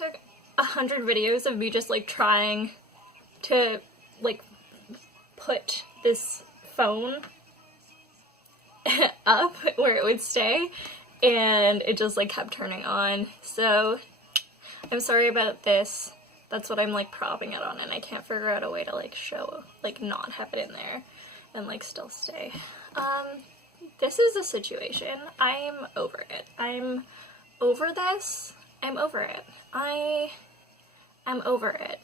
took 100 videos of me just like trying to like put this phone up where it would stay, and it just like kept turning on. So I'm sorry about this. That's what I'm like propping it on, and I can't figure out a way to like show, like not have it in there and like still stay. This is the situation. I'm over it. I'm over this. I'm over it. I'm over it.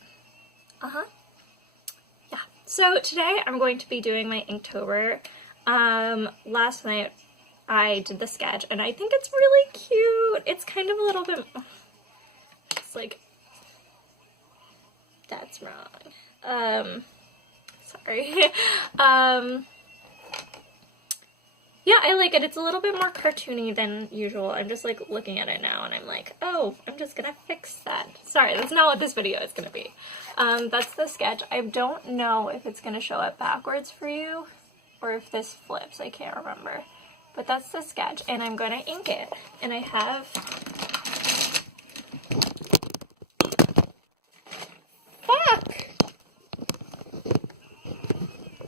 Yeah. So today I'm going to be doing my Inktober. Last night I did the sketch, and I think it's really cute. It's kind of a little bit, it's like, that's wrong. Sorry. Yeah, I like it. It's a little bit more cartoony than usual. I'm just like looking at it now and I'm like, oh, I'm just gonna fix that. Sorry, that's not what this video is gonna be. That's the sketch. I don't know if it's gonna show up backwards for you or if this flips. I can't remember. But that's the sketch, and I'm gonna ink it. And I have... Fuck!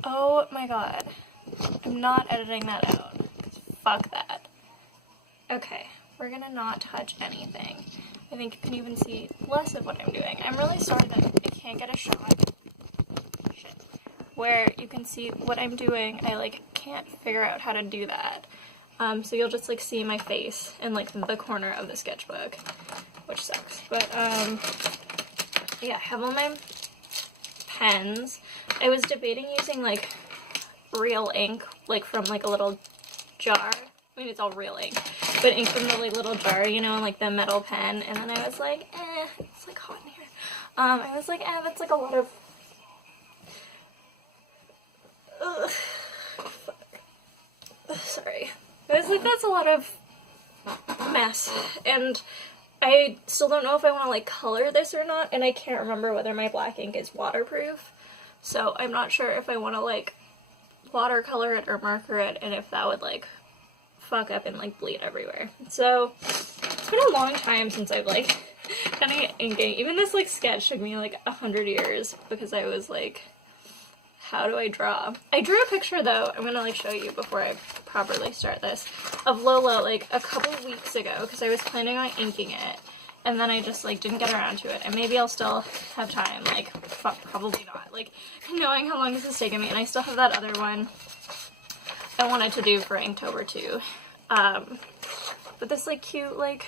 Oh my god. I'm not editing that out. Fuck that. Okay, we're gonna not touch anything. I think you can even see less of what I'm doing. I'm really sorry that I can't get a shot. Shit. Where you can see what I'm doing. I like can't figure out how to do that. So you'll just like see my face in like the corner of the sketchbook, which sucks. But yeah, I have all my pens. I was debating using like real ink, like from like a little jar. I mean, it's all real ink, but ink from the like, little jar, you know, and like the metal pen. And then I was like, it's like hot in here. I was like, that's like a lot of. Ugh. Fuck. Sorry. I was like, that's a lot of mess, and I still don't know if I want to like color this or not, and I can't remember whether my black ink is waterproof, so I'm not sure if I want to like watercolor it or marker it, and if that would like fuck up and like bleed everywhere. So it's been a long time since I've like done inking. Even this like sketch took me like 100 years because I was like, how do I draw? I drew a picture though, I'm gonna like show you before I properly start this, of Lola like a couple weeks ago because I was planning on inking it, and then I just like didn't get around to it, and maybe I'll still have time, like probably not, like knowing how long this has taken me. And I still have that other one I wanted to do for Inktober too. But this like cute, like,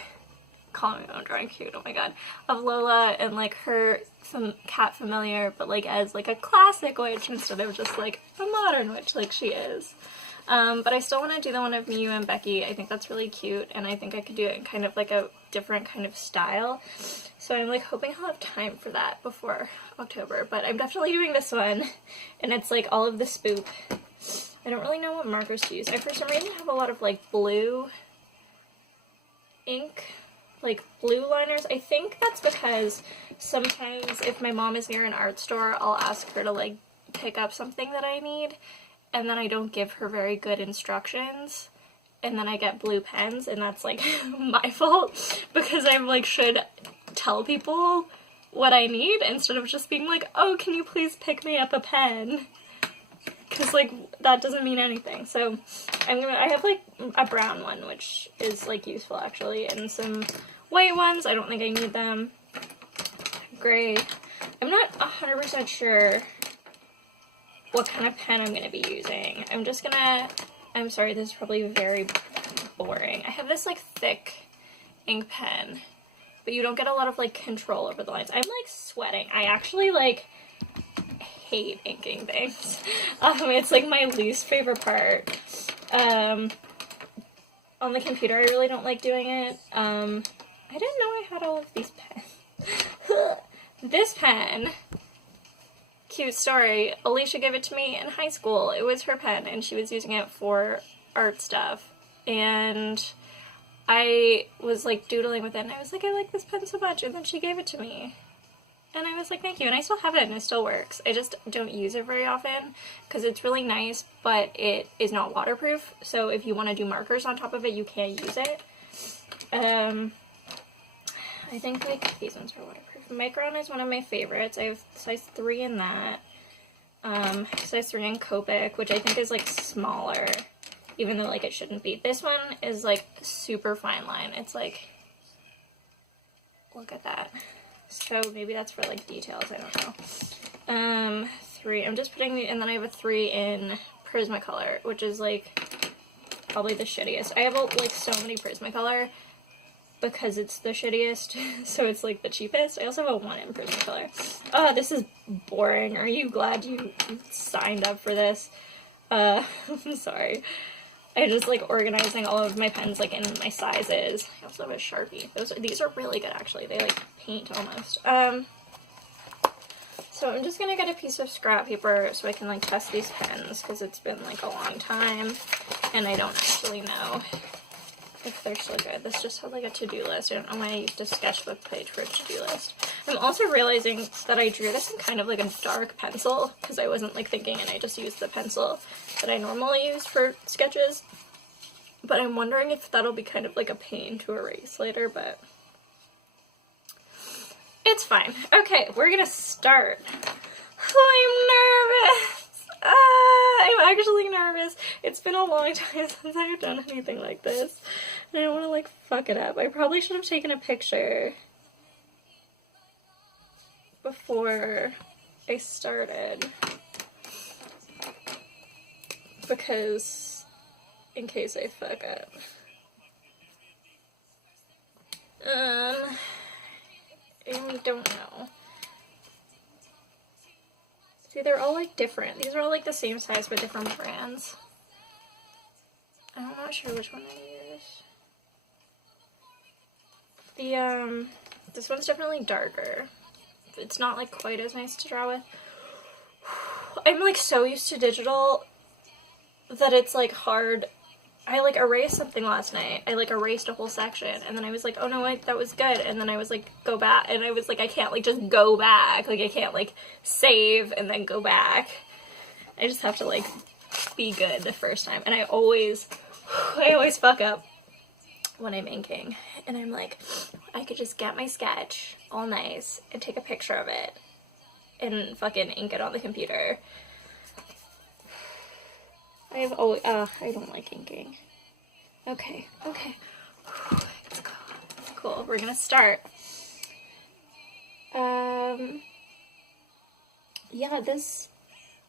call me when I'm drawing cute, oh my god, of Lola and like her cat familiar, but like as like a classic witch instead of just like a modern witch like she is. But I still want to do the one of Miyu and Becky. I think that's really cute, and I think I could do it in kind of like a different kind of style. So I'm like hoping I'll have time for that before October, but I'm definitely doing this one, and it's like all of the spook. I don't really know what markers to use. I for some reason have a lot of like blue ink, like blue liners. I think that's because sometimes if my mom is near an art store, I'll ask her to like pick up something that I need, and then I don't give her very good instructions, and then I get blue pens, and that's like my fault because I like should tell people what I need instead of just being like, oh, can you please pick me up a pen? Because like that doesn't mean anything. So I have like a brown one, which is like useful actually, and some white ones. I don't think I need them. Gray. I'm not 100% sure what kind of pen I'm gonna be using. I'm sorry, this is probably very boring. I have this like thick ink pen, but you don't get a lot of like control over the lines. I'm like sweating. I actually like hate inking things. It's like my least favorite part. On the computer I really don't like doing it. I didn't know I had all of these pens. This pen, cute story, Alicia gave it to me in high school. It was her pen and she was using it for art stuff, and I was like doodling with it and I was like, I like this pen so much, and then she gave it to me. And I was like, thank you, and I still have it and it still works. I just don't use it very often because it's really nice, but it is not waterproof, so if you want to do markers on top of it, you can't use it. I think like these ones are waterproof. Micron is one of my favorites. I have size 3 in that. Size 3 in Copic, which I think is like smaller, even though like it shouldn't be. This one is like super fine line. It's like, look at that. So maybe that's for like details, I don't know. 3, I'm just putting the, and then I have a 3 in Prismacolor, which is like probably the shittiest. I have like so many Prismacolor because it's the shittiest, so it's like the cheapest. I also have a 1 in Prismacolor. Oh, this is boring. Are you glad you signed up for this? I'm sorry. I just like organizing all of my pens like in my sizes. I also have a Sharpie. These are really good actually. They like paint almost. So I'm just gonna get a piece of scrap paper so I can like test these pens because it's been like a long time and I don't actually know if they're still good. This just had like a to-do list. I don't know why I used a sketchbook page for a to-do list. I'm also realizing that I drew this in kind of like a dark pencil because I wasn't like thinking and I just used the pencil that I normally use for sketches. But I'm wondering if that'll be kind of like a pain to erase later, but it's fine. Okay, we're gonna start. I'm nervous. I'm actually nervous. It's been a long time since I've done anything like this. And I don't want to like fuck it up. I probably should have taken a picture before I started. Because in case I fuck up. I don't know. See, they're all like different. These are all like the same size but different brands. I'm not sure which one I use. This one's definitely darker. It's not like quite as nice to draw with. I'm like so used to digital that it's like hard. I like erased something last night. I like erased a whole section and then I was like, oh no, wait, that was good. And then I was like, go back. And I was like, I can't like just go back. Like I can't like save and then go back. I just have to like be good the first time. And I always fuck up when I'm inking. And I'm like, I could just get my sketch all nice and take a picture of it and fucking ink it on the computer. I don't like inking. Okay. It's cool. We're gonna start. Yeah,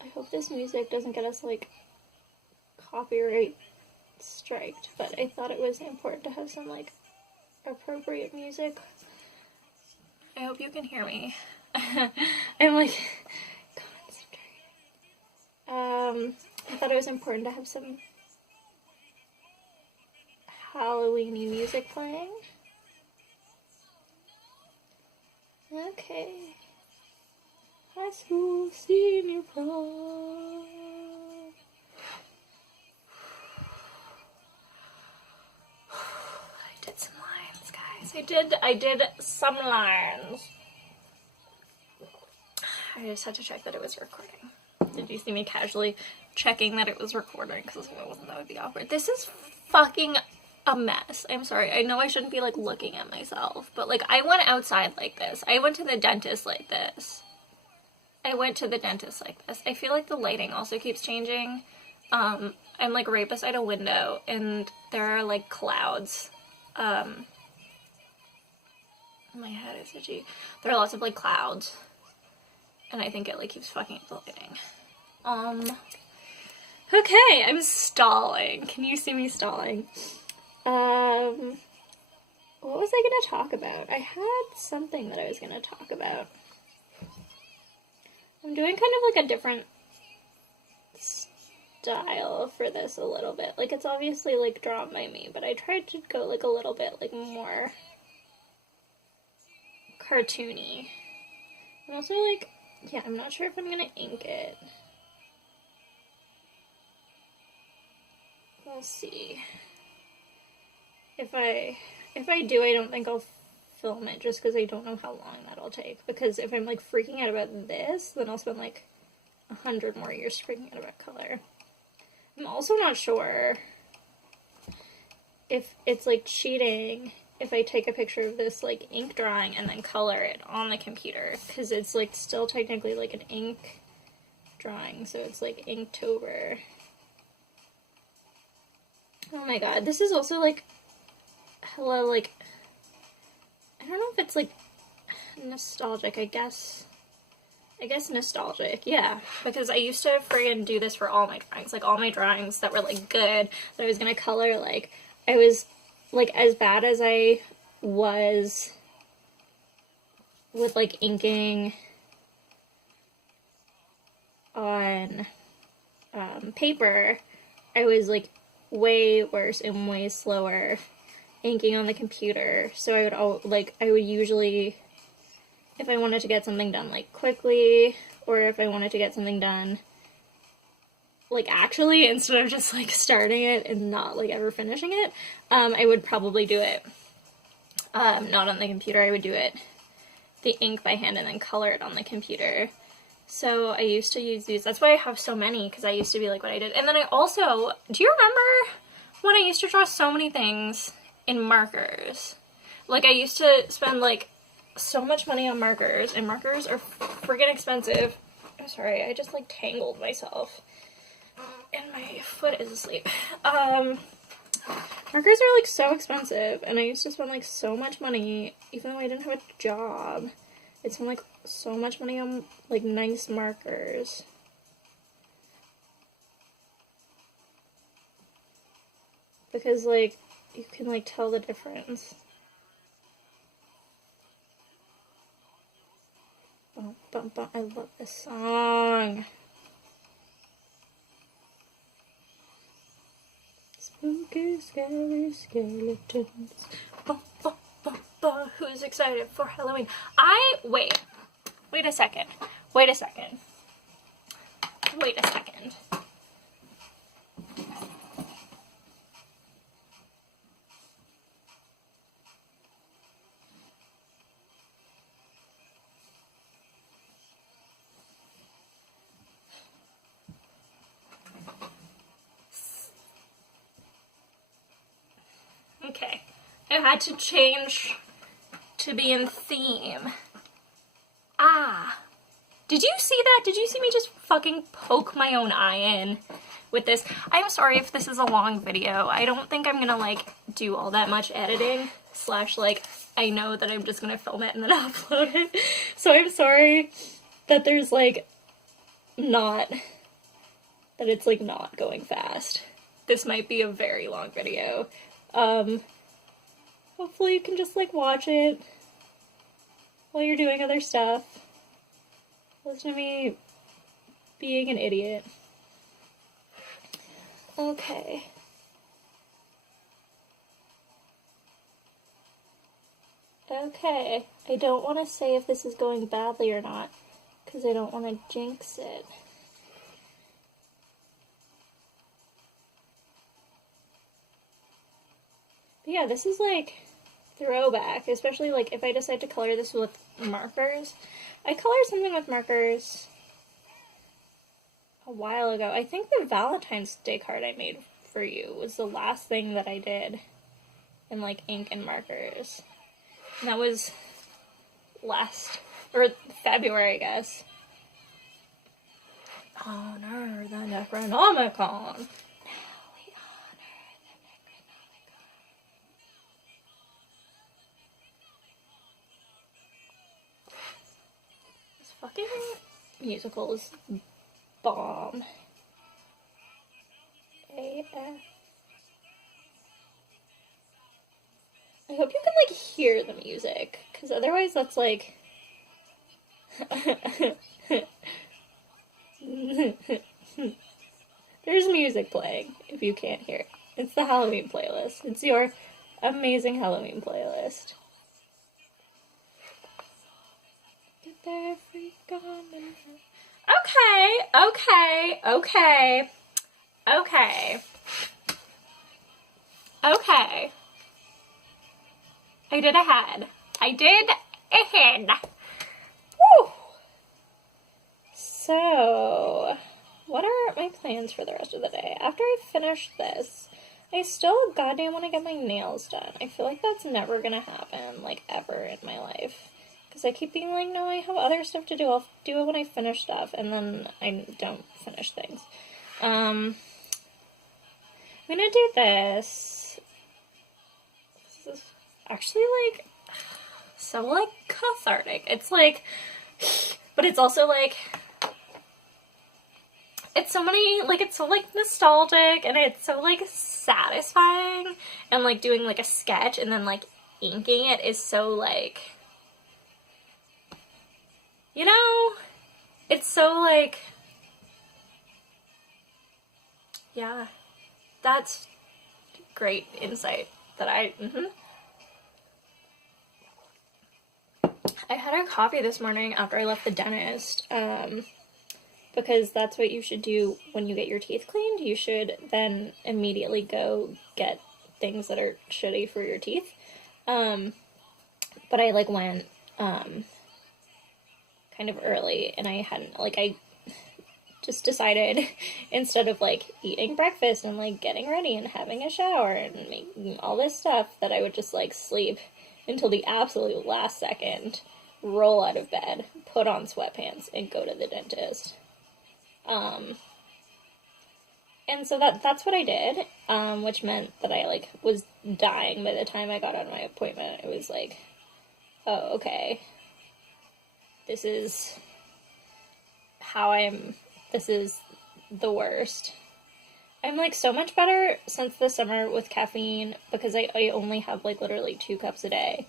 I hope this music doesn't get us, like, copyright striked, but I thought it was important to have some, like, appropriate music. I hope you can hear me. I'm, like, concentrating. I thought it was important to have some Halloween-y music playing. Okay. High school senior prom. I did some lines, guys. I did some lines. I just had to check that it was recording. Did you see me casually checking that it was recording? Because if it wasn't, that would be awkward. This is fucking a mess. I'm sorry. I know I shouldn't be, like, looking at myself. But, like, I went outside like this. I went to the dentist like this. I feel like the lighting also keeps changing. I'm, like, right beside a window. And there are, like, clouds. My head is itchy. There are lots of, like, clouds. And I think it, like, keeps fucking up the lighting. Okay, I'm stalling. Can you see me stalling? What was I gonna talk about? I had something that I was gonna talk about. I'm doing kind of, like, a different style for this a little bit. Like, it's obviously, like, drawn by me, but I tried to go, like, a little bit, like, more cartoony. And also, like, yeah, I'm not sure if I'm gonna ink it. We'll see. If I do, I don't think I'll film it just because I don't know how long that'll take. Because if I'm, like, freaking out about this, then I'll spend, like, 100 more years freaking out about color. I'm also not sure if it's, like, cheating if I take a picture of this like ink drawing and then color it on the computer, because it's like still technically like an ink drawing, so it's like Inktober. Oh my god, this is also like hella like, I don't know if it's like nostalgic, I guess nostalgic, yeah, because I used to friggin' do this for all my drawings, like all my drawings that were like good, that I was gonna color, like I was like, as bad as I was with like inking on paper, I was like way worse and way slower inking on the computer. So I would usually, if I wanted to get something done like quickly, or if I wanted to get something done like actually, instead of just like starting it and not like ever finishing it, I would probably do it not on the computer. I would do it the ink by hand and then color it on the computer. So I used to use these. That's why I have so many, because I used to be like what I did. And then I also, do you remember when I used to draw so many things in markers? Like I used to spend like so much money on markers, and markers are friggin' expensive. I'm sorry, I just like tangled myself. And my foot is asleep. Markers are like so expensive, and I used to spend like so much money, even though I didn't have a job. I'd spend like so much money on like nice markers. Because like, you can like tell the difference. Bum, bum, bum. I love this song. Spooky, scary skeletons. Ba, ba, ba, ba. Who's excited for Halloween? Wait a second. Okay, I had to change to be in theme. Did you see that? Did you see me just fucking poke my own eye in with this? I'm sorry if this is a long video. I don't think I'm gonna like do all that much editing, / like I know that I'm just gonna film it and then upload it. So I'm sorry that there's like that it's like not going fast. This might be a very long video. Hopefully you can just like watch it while you're doing other stuff. Listen to me being an idiot. Okay. Okay. I don't want to say if this is going badly or not, because I don't want to jinx it. But yeah, this is like throwback, especially like if I decide to color this with markers. I colored something with markers a while ago. I think the Valentine's Day card I made for you was the last thing that I did in like ink and markers. And that was February, I guess. Honor the Necronomicon. Fucking musical is bomb. AF. I hope you can like hear the music, because otherwise that's like there's music playing if you can't hear it. It's the Halloween playlist. It's your amazing Halloween playlist. Okay. I did a head. Woo! So, what are my plans for the rest of the day? After I finish this, I still goddamn want to get my nails done. I feel like that's never gonna happen, like, ever in my life. Because I keep being like, no, I have other stuff to do. I'll do it when I finish stuff. And then I don't finish things. I'm gonna do this. This is actually, like, so, like, cathartic. It's, like, but it's also, like, it's so many, like, it's so, like, nostalgic, and it's so, like, satisfying, and, like, doing, like, a sketch, and then, like, inking it is so, like, you know, it's so, like, yeah, that's great insight that I had a coffee this morning after I left the dentist, because that's what you should do when you get your teeth cleaned. You should then immediately go get things that are shitty for your teeth. But I, like, went, kind of early, and I hadn't, like, I just decided, instead of, like, eating breakfast and, like, getting ready and having a shower and making all this stuff, that I would just, like, sleep until the absolute last second, roll out of bed, put on sweatpants, and go to the dentist. And so that's what I did, which meant that I, like, was dying by the time I got on my appointment. It was like, oh, okay, this is this is the worst. I'm, like, so much better since the summer with caffeine, because I only have, like, literally 2 cups a day.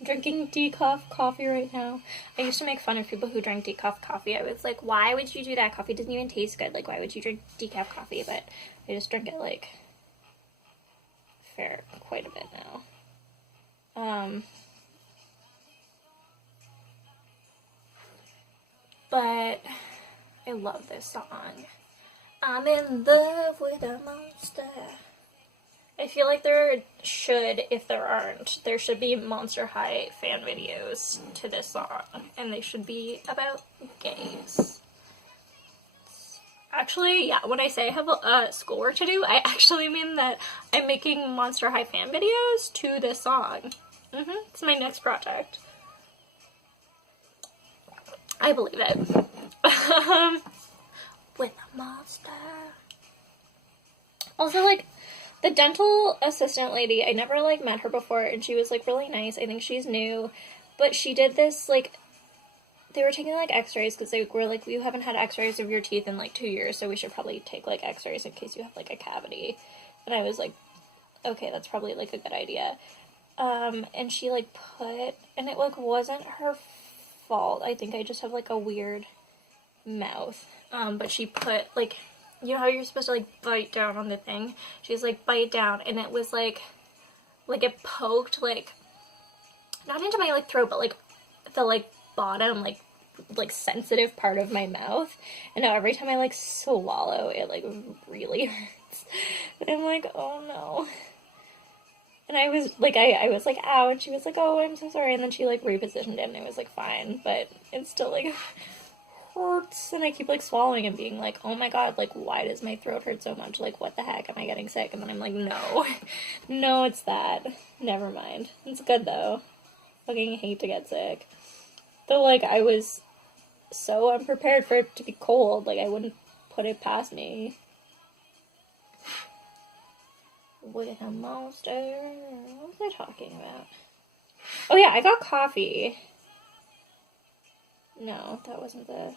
Drinking decaf coffee right now. I used to make fun of people who drank decaf coffee. I was like, why would you do that? Coffee doesn't even taste good. Like, why would you drink decaf coffee? But I just drink it, like, quite a bit now. But I love this song. I'm in love with a monster. I feel like there should, if there aren't, there should be Monster High fan videos to this song, and they should be about gays. Actually, yeah, when I say I have schoolwork to do, I actually mean that I'm making Monster High fan videos to this song. It's my next project. I believe it. With a monster. Also, like, the dental assistant lady, I never, like, met her before, and she was, like, really nice. I think she's new, but she did this, like, they were taking, like, x-rays, because they were like, you haven't had x-rays of your teeth in, like, 2 years, so we should probably take, like, x-rays in case you have, like, a cavity. And I was like, okay, that's probably, like, a good idea. And she, like, and it, like, wasn't her fault. I think I just have, like, a weird mouth. But she put, like, you know how you're supposed to, like, bite down on the thing? She's like, bite down, and it was, like, it poked, like, not into my, like, throat, but, like, the, like, bottom, like, sensitive part of my mouth. And now every time I, like, swallow, it, like, really hurts. And I'm like, oh, no. And I was, like, I was like, ow, and she was like, oh, I'm so sorry. And then she, like, repositioned it, and it was, like, fine. But it's still, like, hurts, and I keep, like, swallowing and being like, oh my god, like, why does my throat hurt so much? Like, what the heck? Am I getting sick? And then I'm like, no. No, it's that. Never mind. It's good, though. Fucking hate to get sick. Though, like, I was so unprepared for it to be cold. Like, I wouldn't put it past me. With a monster. What was I talking about? Oh, yeah, I got coffee. No, that wasn't the...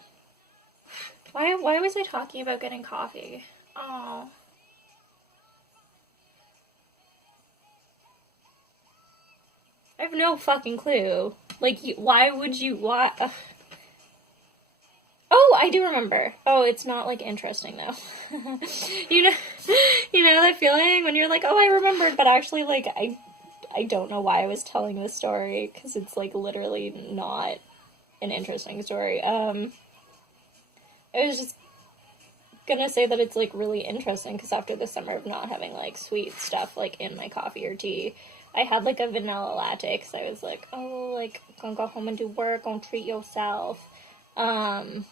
Why was I talking about getting coffee? Oh. I have no fucking clue. Like, why would you... Why... Oh, I do remember. Oh, it's not, like, interesting, though. you know that feeling when you're like, oh, I remembered, but actually, like, I don't know why I was telling this story, because it's, like, literally not an interesting story. I was just gonna say that it's, like, really interesting, because after the summer of not having, like, sweet stuff, like, in my coffee or tea, I had, like, a vanilla latte, because I was like, oh, like, gonna go home and do work, gonna treat yourself, and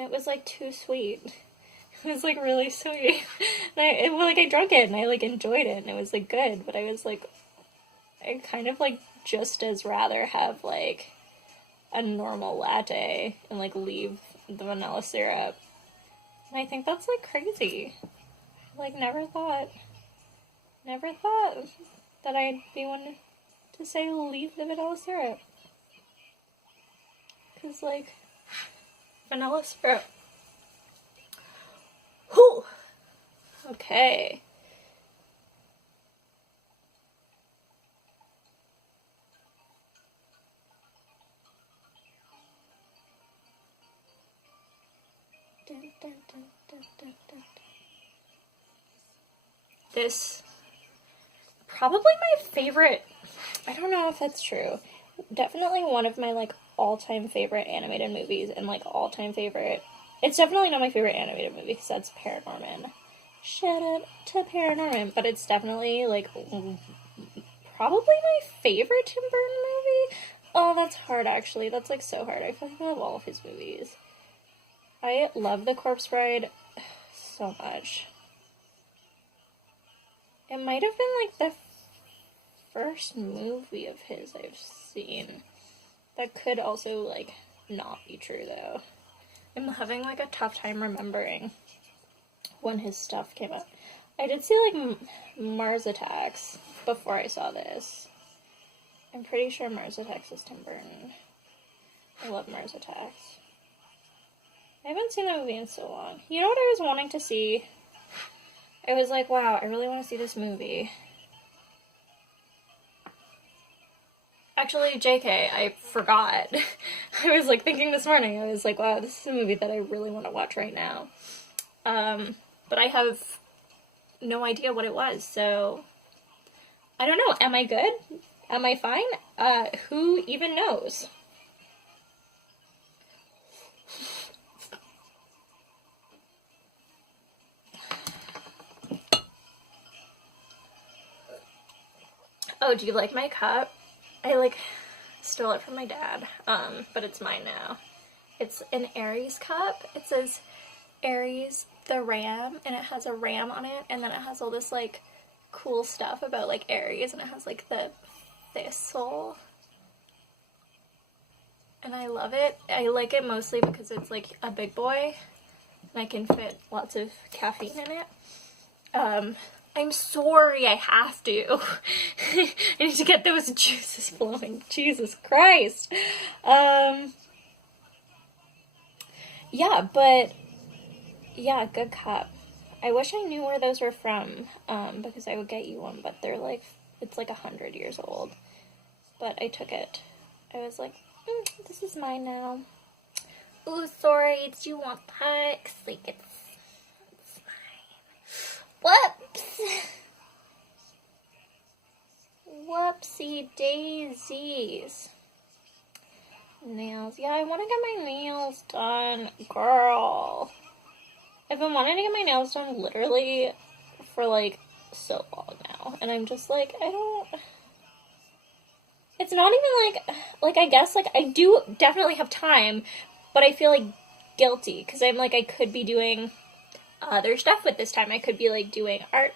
it was, like, too sweet. It was like really sweet. And I drank it and I like enjoyed it and it was like good, but I was like, I kind of like just as rather have like a normal latte and like leave the vanilla syrup. And I think that's like crazy. Like never thought that I'd be one to say leave the vanilla syrup. Cause like vanilla syrup. Whew. Okay. This probably my favorite. I don't know if that's true. Definitely one of my like all-time favorite animated movies and like all-time favorite. It's definitely not my favorite animated movie because that's Paranorman. Shout out to Paranorman, but it's definitely like probably my favorite Tim Burton movie. Oh, that's hard actually. That's like so hard. I feel like I love all of his movies. I love The Corpse Bride so much. It might have been like the first movie of his I've seen. That could also like not be true though. I'm having like a tough time remembering when his stuff came out. I did see like Mars Attacks before I saw this. I'm pretty sure Mars Attacks is Tim Burton. I love Mars Attacks. I haven't seen that movie in so long. You know what I was wanting to see? I was like, wow, I really want to see this movie. Actually, JK, I forgot. I was like thinking this morning, I was like, wow, this is a movie that I really want to watch right now. But I have no idea what it was, so I don't know. Am I good? Am I fine? Who even knows? Oh, do you like my cup? I like stole it from my dad, but it's mine now. It's an Aries cup. It says Aries the ram, and it has a ram on it, and then it has all this like cool stuff about like Aries, and it has like the thistle. And I love it. I like it mostly because it's like a big boy, and I can fit lots of caffeine in it. I'm sorry, I have to. I need to get those juices flowing. Jesus Christ. Yeah, but yeah, good cup. I wish I knew where those were from, because I would get you one, but they're like, it's like 100 years old. But I took it. I was like, this is mine now. Ooh, sorry, do you want that? 'Cause, like, it's whoops! Whoopsie daisies. Nails. Yeah, I want to get my nails done. Girl. I've been wanting to get my nails done literally for like so long now. And I'm just like, I don't... It's not even like I guess like I do definitely have time, but I feel like guilty because I'm like, I could be doing other stuff with this time. I could be like doing art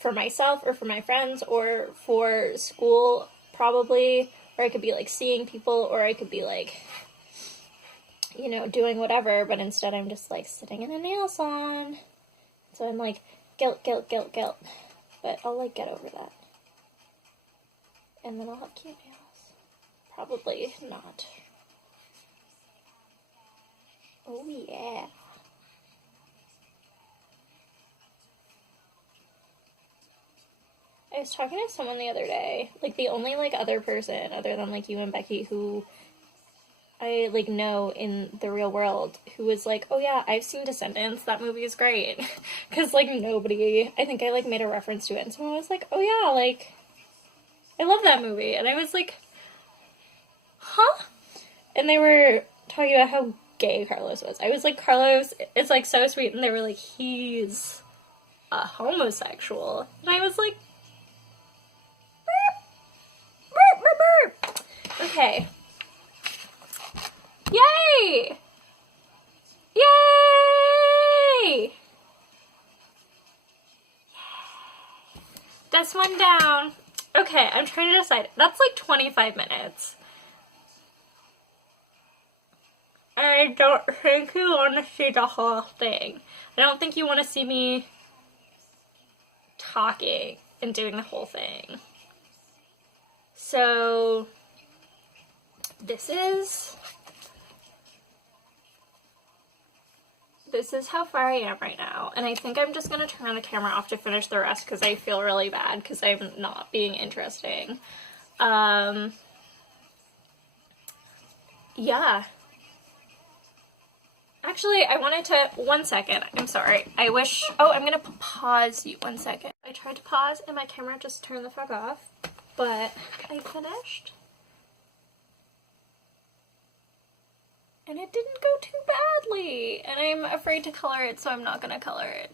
for myself or for my friends or for school probably, or I could be like seeing people, or I could be like, you know, doing whatever, but instead I'm just like sitting in a nail salon. So I'm like, guilt, but I'll like get over that. And then I'll have cute nails. Probably not. Oh yeah. I was talking to someone the other day, like the only like other person other than like you and Becky who I like know in the real world, who was like, oh yeah, I've seen Descendants, that movie is great. Because like nobody, I think I like made a reference to it, and someone was like, oh yeah, like I love that movie. And I was like, huh? And they were talking about how gay Carlos was. I was like, Carlos is like so sweet, and they were like, he's a homosexual. And I was like, okay. Yay! Yay! this one down. Okay, I'm trying to decide. That's like 25 minutes. And I don't think you want to see the whole thing. I don't think you want to see me talking and doing the whole thing. So this is how far I am right now, and I think I'm just gonna turn the camera off to finish the rest because I feel really bad because I'm not being interesting. Yeah. Actually, I wanted to, 1 second, I'm sorry. I wish, oh, I'm gonna pause you 1 second. I tried to pause and my camera just turned the fuck off, but I finished. And it didn't go too badly, and I'm afraid to color it, so I'm not gonna color it,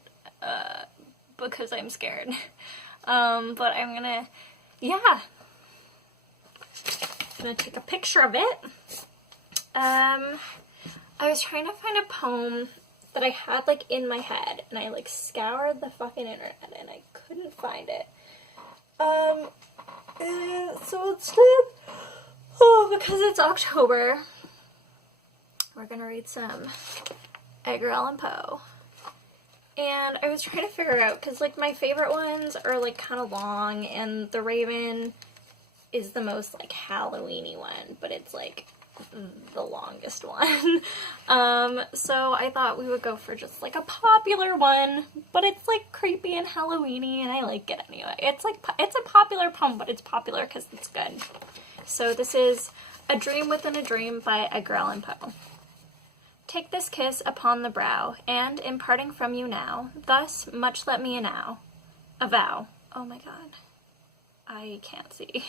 because I'm scared. But I'm gonna, yeah. I'm gonna take a picture of it. I was trying to find a poem that I had, like, in my head, and I, like, scoured the fucking internet, and I couldn't find it. So instead, because it's October, we're gonna read some Edgar Allan Poe. And I was trying to figure out, because, like, my favorite ones are, like, kind of long, and The Raven is the most, like, Halloween-y one, but it's, like, the longest one. So I thought we would go for just, like, a popular one, but it's, like, creepy and Halloween-y, and I like it anyway. It's, like, it's a popular poem, but it's popular because it's good. So this is A Dream Within a Dream by Edgar Allan Poe. Take this kiss upon the brow, and, in parting from you now, thus much let me avow. Oh my god. I can't see.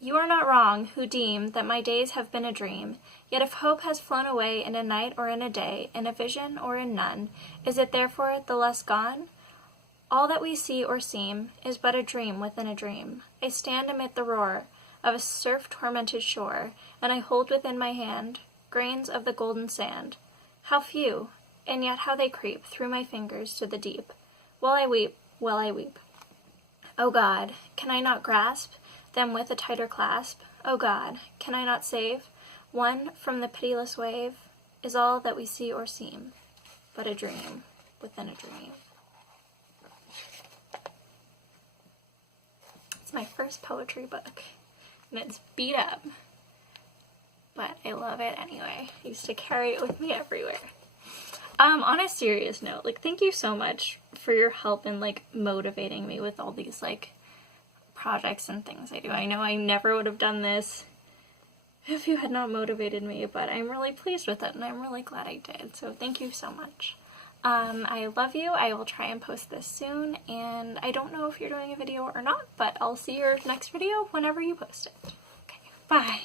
You are not wrong, who deem that my days have been a dream, yet if hope has flown away in a night or in a day, in a vision or in none, is it therefore the less gone? All that we see or seem is but a dream within a dream. I stand amid the roar of a surf-tormented shore, and I hold within my hand grains of the golden sand. How few, and yet how they creep through my fingers to the deep. While I weep, while I weep. O God, can I not grasp them with a tighter clasp? O God, can I not save one from the pitiless wave? Is all that we see or seem but a dream within a dream? It's my first poetry book, and it's beat up. But I love it anyway. I used to carry it with me everywhere. On a serious note, like, thank you so much for your help in, like, motivating me with all these, like, projects and things I do. I know I never would have done this if you had not motivated me, but I'm really pleased with it, and I'm really glad I did. So thank you so much. I love you. I will try and post this soon, and I don't know if you're doing a video or not, but I'll see your next video whenever you post it. Okay, bye!